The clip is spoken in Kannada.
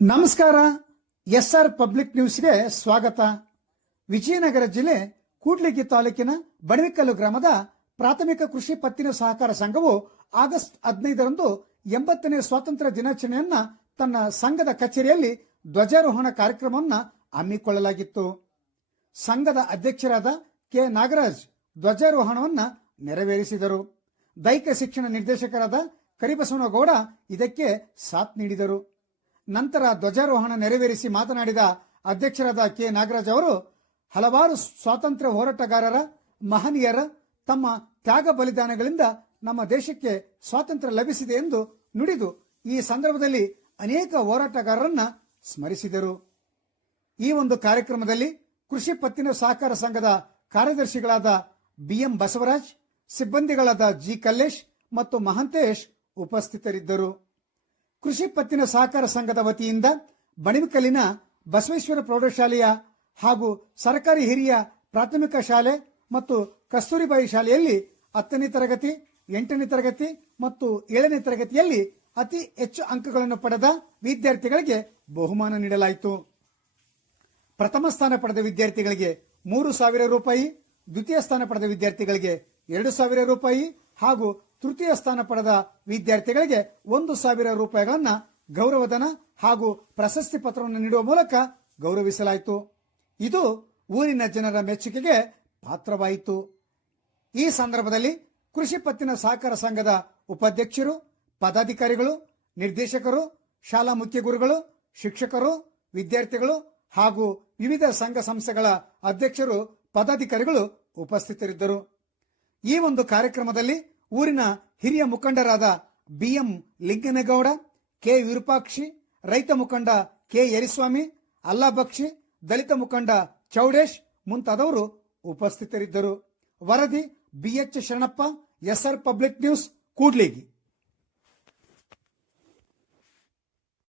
ನಮಸ್ಕಾರ. ಎಸ್ಆರ್ ಪಬ್ಲಿಕ್ ನ್ಯೂಸ್ಗೆ ಸ್ವಾಗತ. ವಿಜಯನಗರ ಜಿಲ್ಲೆ ಕೂಡ್ಲಿಗಿ ತಾಲೂಕಿನ ಬಣವಿಕಲ್ಲು ಗ್ರಾಮದ ಪ್ರಾಥಮಿಕ ಕೃಷಿ ಪತ್ತಿನ ಸಹಕಾರ ಸಂಘವು ಆಗಸ್ಟ್ 15ರಂದು 80ನೇ ಸ್ವಾತಂತ್ರ್ಯ ದಿನಾಚರಣೆಯನ್ನ ತನ್ನ ಸಂಘದ ಕಚೇರಿಯಲ್ಲಿ ಧ್ವಜಾರೋಹಣ ಕಾರ್ಯಕ್ರಮವನ್ನು ಹಮ್ಮಿಕೊಳ್ಳಲಾಗಿತ್ತು. ಸಂಘದ ಅಧ್ಯಕ್ಷರಾದ ಕೆ ನಾಗರಾಜ್ ಧ್ವಜಾರೋಹಣವನ್ನು ನೆರವೇರಿಸಿದರು. ದೈಹಿಕ ಶಿಕ್ಷಣ ನಿರ್ದೇಶಕರಾದ ಕರಿಬಸವನಗೌಡ ಇದಕ್ಕೆ ಸಾಥ್ ನೀಡಿದರು. ನಂತರ ಧ್ವಜಾರೋಹಣ ನೆರವೇರಿಸಿ ಮಾತನಾಡಿದ ಅಧ್ಯಕ್ಷರಾದ ಕೆ ನಾಗರಾಜ್ ಅವರು ಹಲವಾರು ಸ್ವಾತಂತ್ರ್ಯ ಹೋರಾಟಗಾರರ ಮಹನೀಯರ ತಮ್ಮ ತ್ಯಾಗ ಬಲಿದಾನಗಳಿಂದ ನಮ್ಮ ದೇಶಕ್ಕೆ ಸ್ವಾತಂತ್ರ್ಯ ಲಭಿಸಿದೆ ಎಂದು ನುಡಿದು ಈ ಸಂದರ್ಭದಲ್ಲಿ ಅನೇಕ ಹೋರಾಟಗಾರರನ್ನ ಸ್ಮರಿಸಿದರು. ಈ ಒಂದು ಕಾರ್ಯಕ್ರಮದಲ್ಲಿ ಕೃಷಿ ಪತ್ತಿನ ಸಹಕಾರ ಸಂಘದ ಕಾರ್ಯದರ್ಶಿಗಳಾದ ಬಿಎಂ ಬಸವರಾಜ್, ಸಿಬ್ಬಂದಿಗಳಾದ ಜಿ ಕಲ್ಲೇಶ್ ಮತ್ತು ಮಹಂತೇಶ್ ಉಪಸ್ಥಿತರಿದ್ದರು. ಕೃಷಿ ಪತ್ತಿನ ಸಹಕಾರ ಸಂಘದ ವತಿಯಿಂದ ಬಣವಿಕಲ್ಲಿನ ಬಸವೇಶ್ವರ ಪ್ರೌಢಶಾಲೆಯ ಹಾಗೂ ಸರ್ಕಾರಿ ಹಿರಿಯ ಪ್ರಾಥಮಿಕ ಶಾಲೆ ಮತ್ತು ಕಸ್ತೂರಿಬಾಯಿ ಶಾಲೆಯಲ್ಲಿ 10ನೇ ತರಗತಿ, 8ನೇ ತರಗತಿ ಮತ್ತು 7ನೇ ತರಗತಿಯಲ್ಲಿ ಅತಿ ಹೆಚ್ಚು ಅಂಕಗಳನ್ನು ಪಡೆದ ವಿದ್ಯಾರ್ಥಿಗಳಿಗೆ ಬಹುಮಾನ ನೀಡಲಾಯಿತು. ಪ್ರಥಮ ಸ್ಥಾನ ಪಡೆದ ವಿದ್ಯಾರ್ಥಿಗಳಿಗೆ 3,000 ರೂಪಾಯಿ, ದ್ವಿತೀಯ ಸ್ಥಾನ ಪಡೆದ ವಿದ್ಯಾರ್ಥಿಗಳಿಗೆ 2,000 ರೂಪಾಯಿ ಹಾಗೂ ತೃತೀಯ ಸ್ಥಾನ ಪಡೆದ ವಿದ್ಯಾರ್ಥಿಗಳಿಗೆ 1,000 ರೂಪಾಯಿಗಳನ್ನು ಗೌರವಧನ ಹಾಗೂ ಪ್ರಶಸ್ತಿ ಪತ್ರವನ್ನು ನೀಡುವ ಮೂಲಕ ಗೌರವಿಸಲಾಯಿತು. ಇದು ಊರಿನ ಜನರ ಮೆಚ್ಚುಗೆಗೆ ಪಾತ್ರವಾಯಿತು. ಈ ಸಂದರ್ಭದಲ್ಲಿ ಕೃಷಿ ಪತ್ತಿನ ಸಹಕಾರ ಸಂಘದ ಉಪಾಧ್ಯಕ್ಷರು, ಪದಾಧಿಕಾರಿಗಳು, ನಿರ್ದೇಶಕರು, ಶಾಲಾ ಮುಖ್ಯ ಗುರುಗಳು, ಶಿಕ್ಷಕರು, ವಿದ್ಯಾರ್ಥಿಗಳು ಹಾಗೂ ವಿವಿಧ ಸಂಘ ಸಂಸ್ಥೆಗಳ ಅಧ್ಯಕ್ಷರು, ಪದಾಧಿಕಾರಿಗಳು ಉಪಸ್ಥಿತರಿದ್ದರು. ಈ ಒಂದು ಕಾರ್ಯಕ್ರಮದಲ್ಲಿ ಊರಿನ ಹಿರಿಯ ಮುಖಂಡರಾದ ಬಿಎಂ ಲಿಂಗನಗೌಡ, ಕೆ ವಿರೂಪಾಕ್ಷಿ, ರೈತ ಮುಖಂಡ ಕೆ ಯರಿಸ್ವಾಮಿ, ಅಲ್ಲಾಬಕ್ಷಿ, ದಲಿತ ಮುಖಂಡ ಚೌಡೇಶ್ ಮುಂತಾದವರು ಉಪಸ್ಥಿತರಿದ್ದರು. ವರದಿ BH Sharanappa, SR public news, Kudligi.